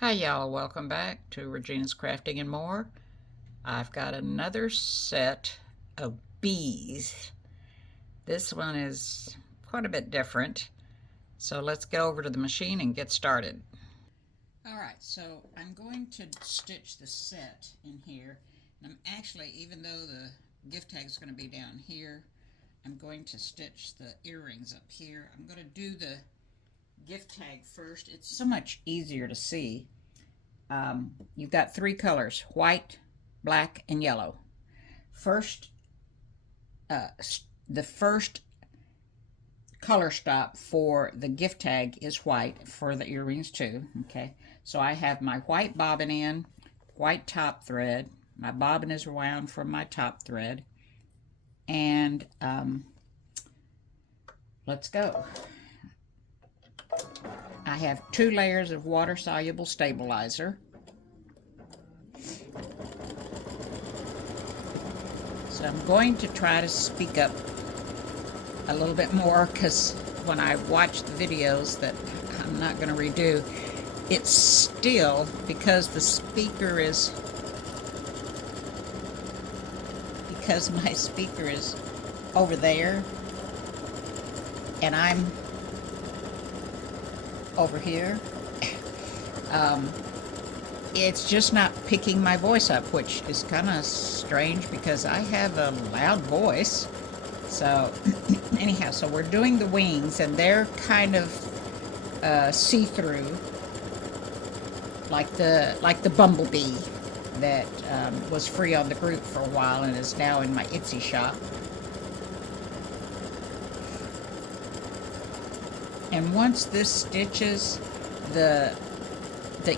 Hi y'all, welcome back to Regina's Crafting and More. I've got another set of bees. This one is quite a bit different. So let's go over to the machine and get started. Alright, so I'm going to stitch the set in here. And I'm actually, even though the gift tag is going to be down here, I'm going to stitch the earrings up here. I'm going to do the gift tag first. It's so much easier to see. You've got three colors: white, black, and yellow. First, the first color stop for the gift tag is white, for the earrings too. Okay, so I have my white bobbin in, white top thread. My bobbin is wound from my top thread, and let's go. I have 2 layers of water-soluble stabilizer. So I'm going to try to speak up a little bit more, because when I watch the videos that I'm not going to redo, it's still, because the speaker is, because my speaker is over there and I'm over here, it's just not picking my voice up, which is kind of strange because I have a loud voice. So anyhow, so we're doing the wings, and they're kind of see-through, like the bumblebee that was free on the group for a while and is now in my Etsy shop. And once this stitches, the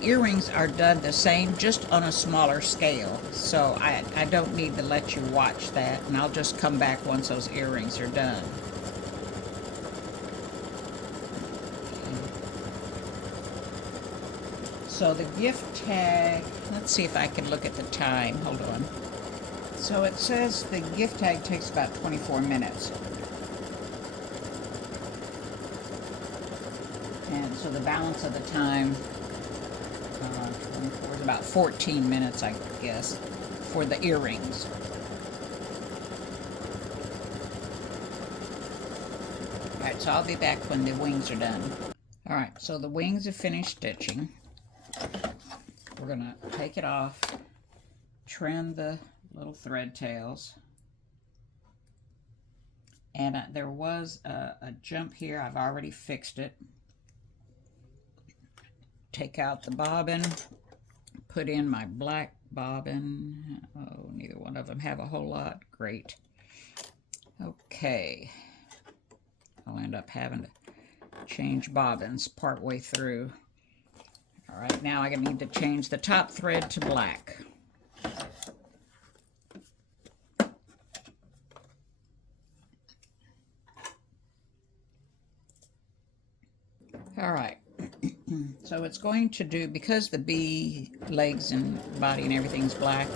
earrings are done the same, just on a smaller scale. So I don't need to let you watch that, and I'll just come back once those earrings are done. So the gift tag, let's see if I can look at the time. Hold on. So it says the gift tag takes about 24 minutes. And so the balance of the time, 24 is about 14 minutes, I guess, for the earrings. Alright, so I'll be back when the wings are done. Alright, so the wings are finished stitching. We're going to take it off, trim the little thread tails. And there was a jump here. I've already fixed it. Take out the bobbin, put in my black bobbin. Oh, neither one of them have a whole lot. Great. Okay. I'll end up having to change bobbins partway through. All right, now I need to change the top thread to black. All right. So it's going to do, because the bee legs and body and everything's black,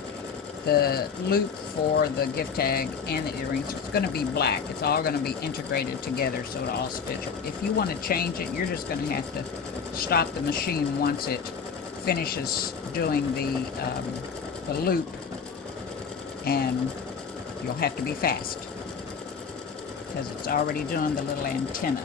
the loop for the gift tag and the earrings, it's going to be black. It's all going to be integrated together, so it all stitch. If you want to change it, you're just going to have to stop the machine once it finishes doing the loop, and you'll have to be fast because it's already doing the little antenna.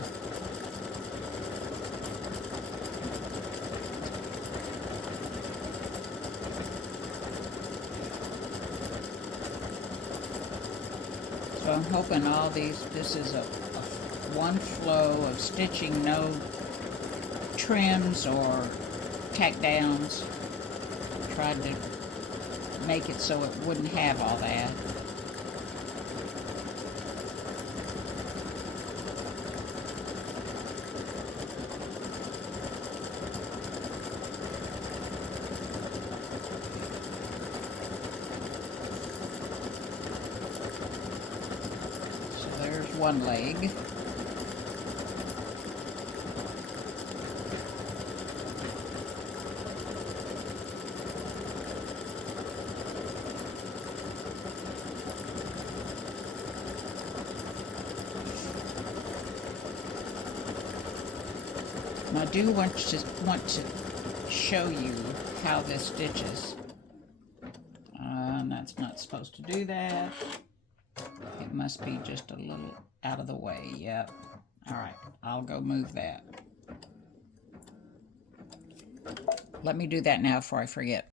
So I'm hoping all these, this is a one flow of stitching, no trims or tack downs. Tried to make it so it wouldn't have all that. One leg. And I do want to show you how this stitches. That's not supposed to do that. It must be just a little out of the way. Yep. All right, I'll go move that. Let me do that now before I forget.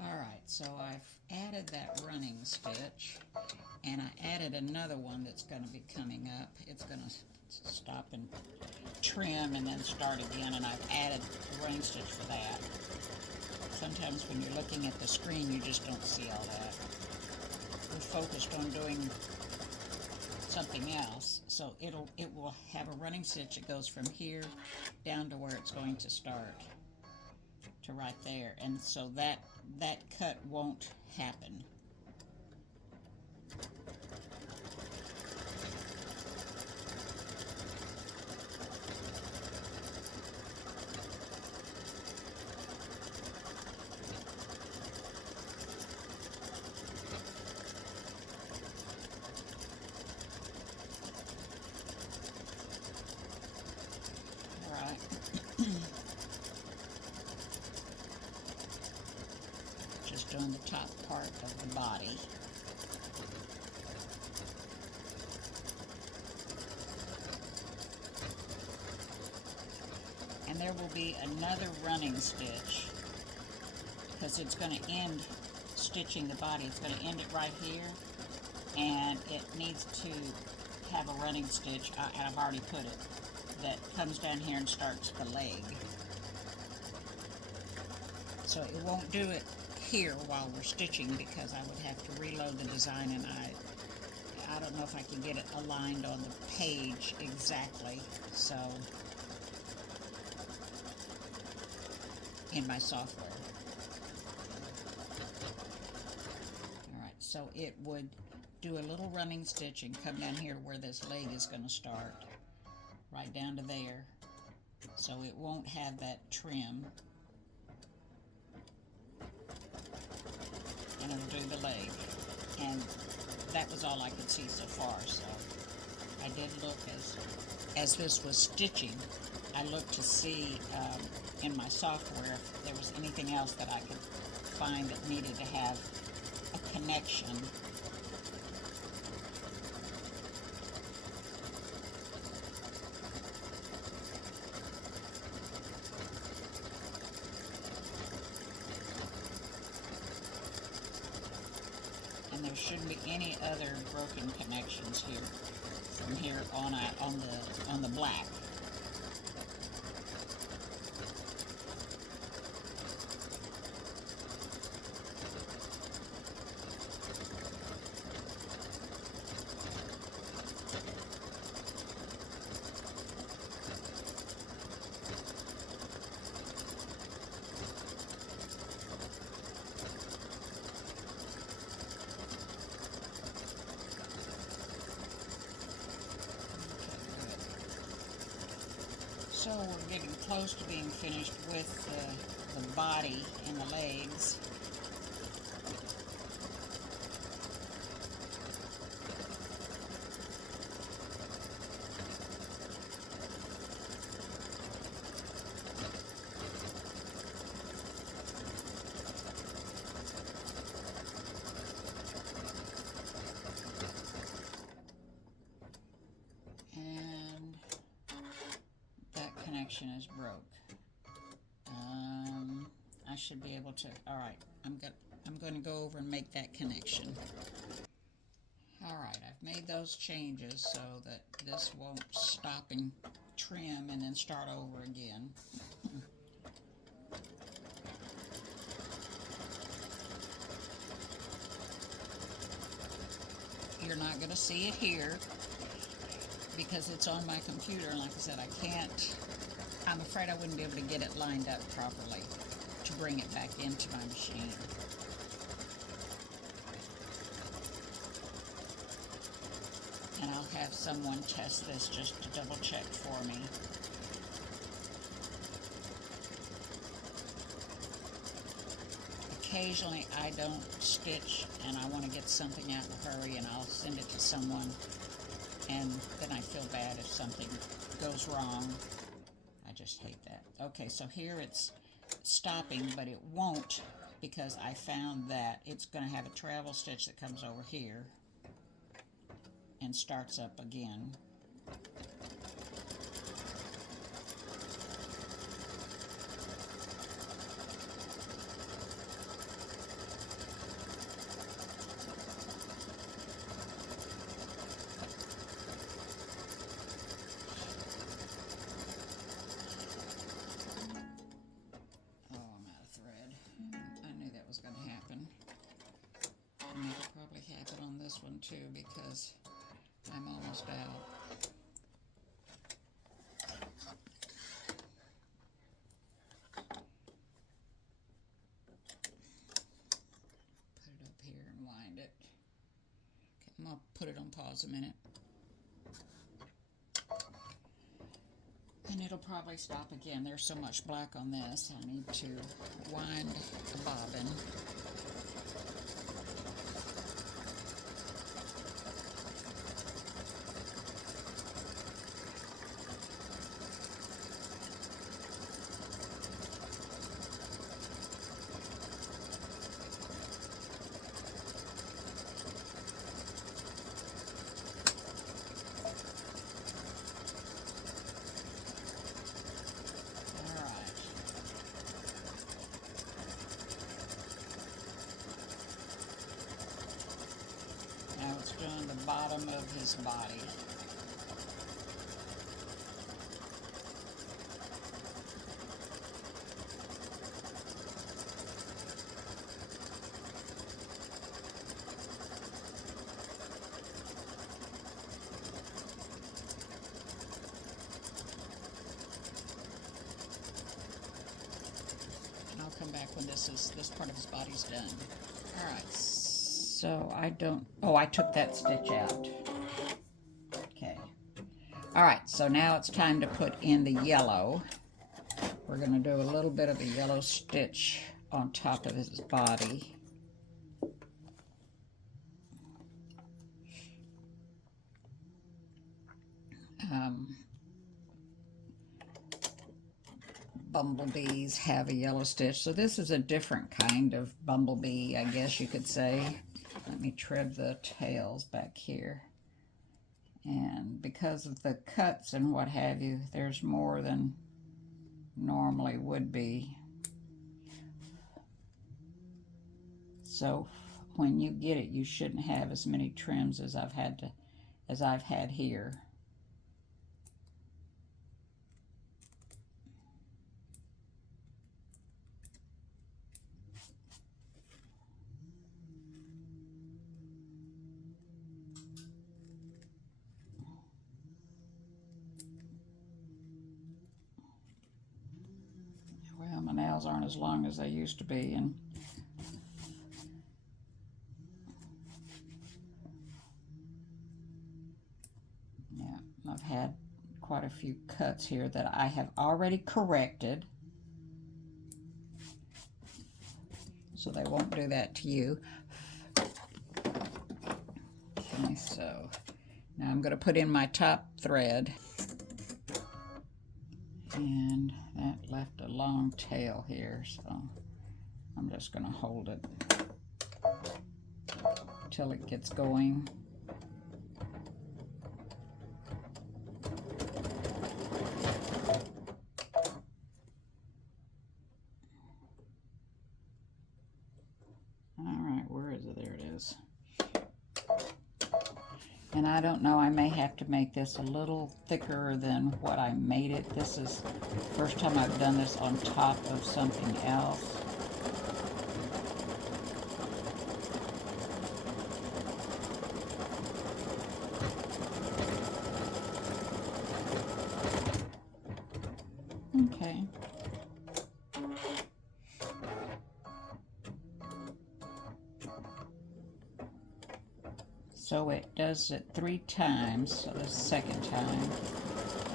All right, so I've added that running stitch, and I added another one that's going to be coming up. It's going to stop and trim and then start again, and I've added a running stitch for that. Sometimes when you're looking at the screen, you just don't see all that. We're focused on doing something else, so it will have a running stitch that goes from here down to where it's going to start, to right there, and so that cut won't happen. Just on the top part of the body. And there will be another running stitch, because it's going to end stitching the body. It's going to end it right here, and it needs to have a running stitch, and I've already put it, that comes down here and starts the leg. So it won't do it here while we're stitching, because I would have to reload the design, and I don't know if I can get it aligned on the page exactly, so in my software. Alright, so it would do a little running stitch and come down here where this leg is going to start, right down to there, so it won't have that trim, and it'll do the leg. And that was all I could see so far, so I did look as this was stitching, I looked to see in my software if there was anything else that I could find that needed to have a connection. And there shouldn't be any other broken connections here from here on the black. So we're getting close to being finished with the body and the legs. Connection is broke. I should be able to. All right, I'm going to go over and make that connection. All right, I've made those changes so that this won't stop and trim and then start over again. You're not going to see it here because it's on my computer, and like I said, I'm afraid I wouldn't be able to get it lined up properly to bring it back into my machine. And I'll have someone test this just to double check for me. Occasionally I don't stitch and I want to get something out in a hurry, and I'll send it to someone, and then I feel bad if something goes wrong. I just just hate that. Okay, so here it's stopping, but it won't because I found that it's going to have a travel stitch that comes over here and starts up again. One too because I'm almost out. Put it up here and wind it. Okay, I'm gonna put it on pause a minute. And it'll probably stop again. There's so much black on this. I need to wind the bobbin. Now it's doing the bottom of his body. And I'll come back when this part of his body's done. All right. So I don't, oh, I took that stitch out. Okay. All right, so now it's time to put in the yellow. We're going to do a little bit of a yellow stitch on top of his body. Bumblebees have a yellow stitch, so this is a different kind of bumblebee, I guess you could say. Let me trim the tails back here. And because of the cuts and what have you, there's more than normally would be. So when you get it, you shouldn't have as many trims as I've had here. Well, my nails aren't as long as they used to be, and yeah, I've had quite a few cuts here that I have already corrected, so they won't do that to you. Okay, so now I'm going to put in my top thread, and that left a long tail here, so I'm just going to hold it until it gets going. And I don't know, I may have to make this a little thicker than what I made it. This is the first time I've done this on top of something else. Okay. So it does it 3 times, so the second time.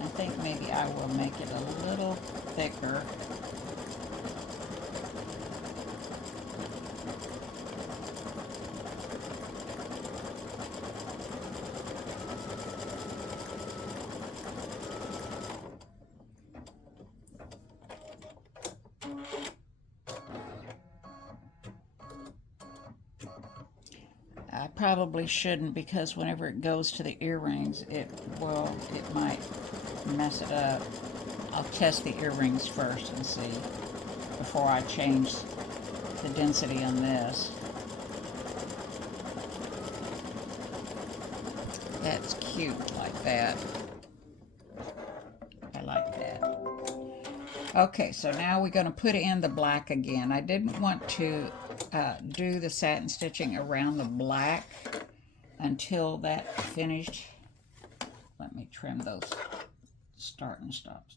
I think maybe I will make it a little thicker. I probably shouldn't, because whenever it goes to the earrings, it might mess it up. I'll test the earrings first and see before I change the density on this. That's cute like that. I like that. Okay, so now we're going to put in the black again. I didn't want to do the satin stitching around the black until that finished. Let me trim those start and stops.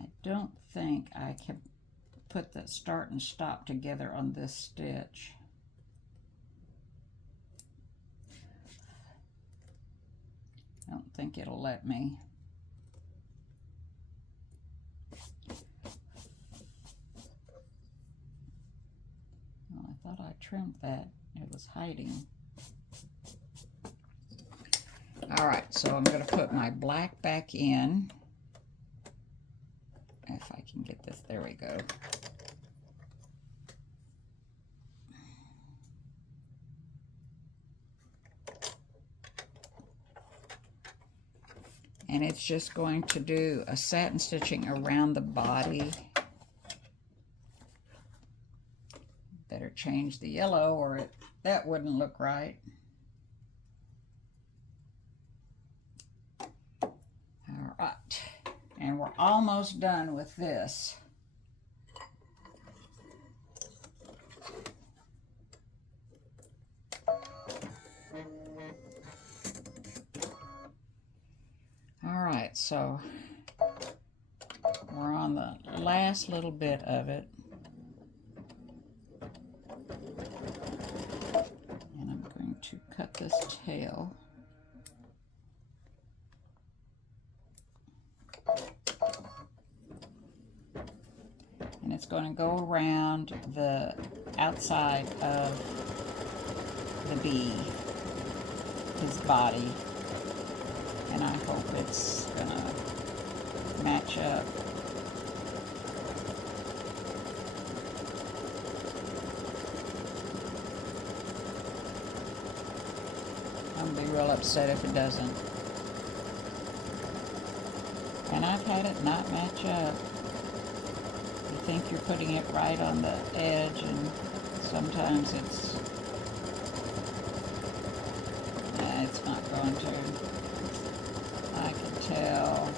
I don't think I can put the start and stop together on this stitch. I don't think it'll let me. Well, I thought I trimmed that. It was hiding. All right, so I'm going to put my black back in. If I can get this, there we go. And it's just going to do a satin stitching around the body. Better change the yellow or that wouldn't look right. All right, and we're almost done with this. All right, so we're on the last little bit of it. And I'm going to cut this tail. And it's going to go around the outside of the bee, his body. And I hope it's gonna match up. I'm gonna be real upset if it doesn't. And I've had it not match up. You think you're putting it right on the edge, and sometimes it's not going to. I can tell.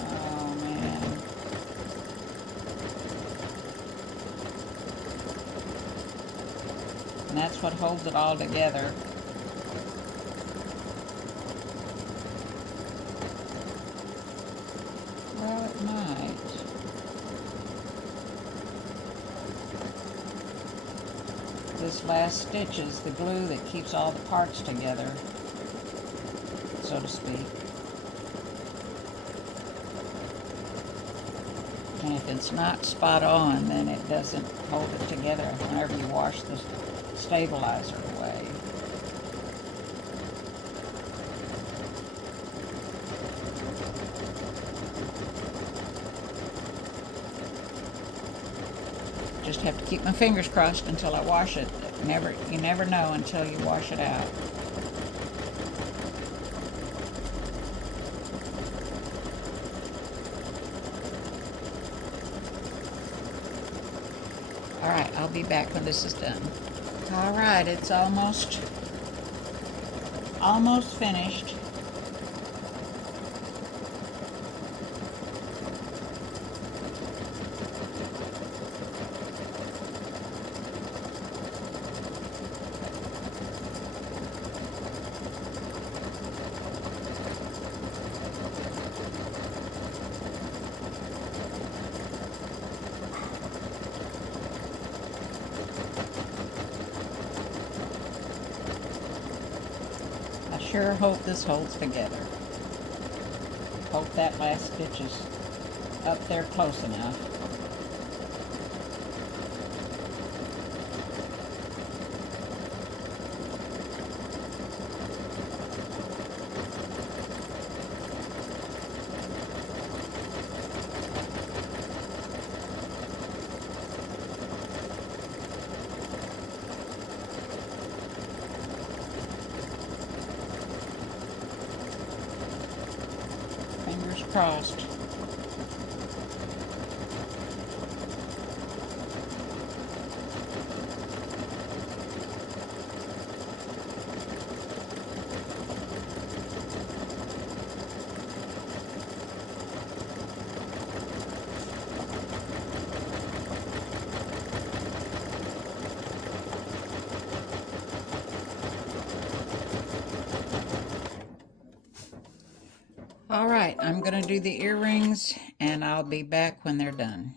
Oh man. And that's what holds it all together. Well, it might. This last stitch is the glue that keeps all the parts together, so to speak. And if it's not spot on, then it doesn't hold it together whenever you wash the stabilizer away. Just have to keep my fingers crossed until I wash it. You never know until you wash it out. All right, I'll be back when this is done. All right, it's almost finished. I sure hope this holds together. Hope that last stitch is up there close enough. crossed. All right, I'm going to do the earrings and I'll be back when they're done.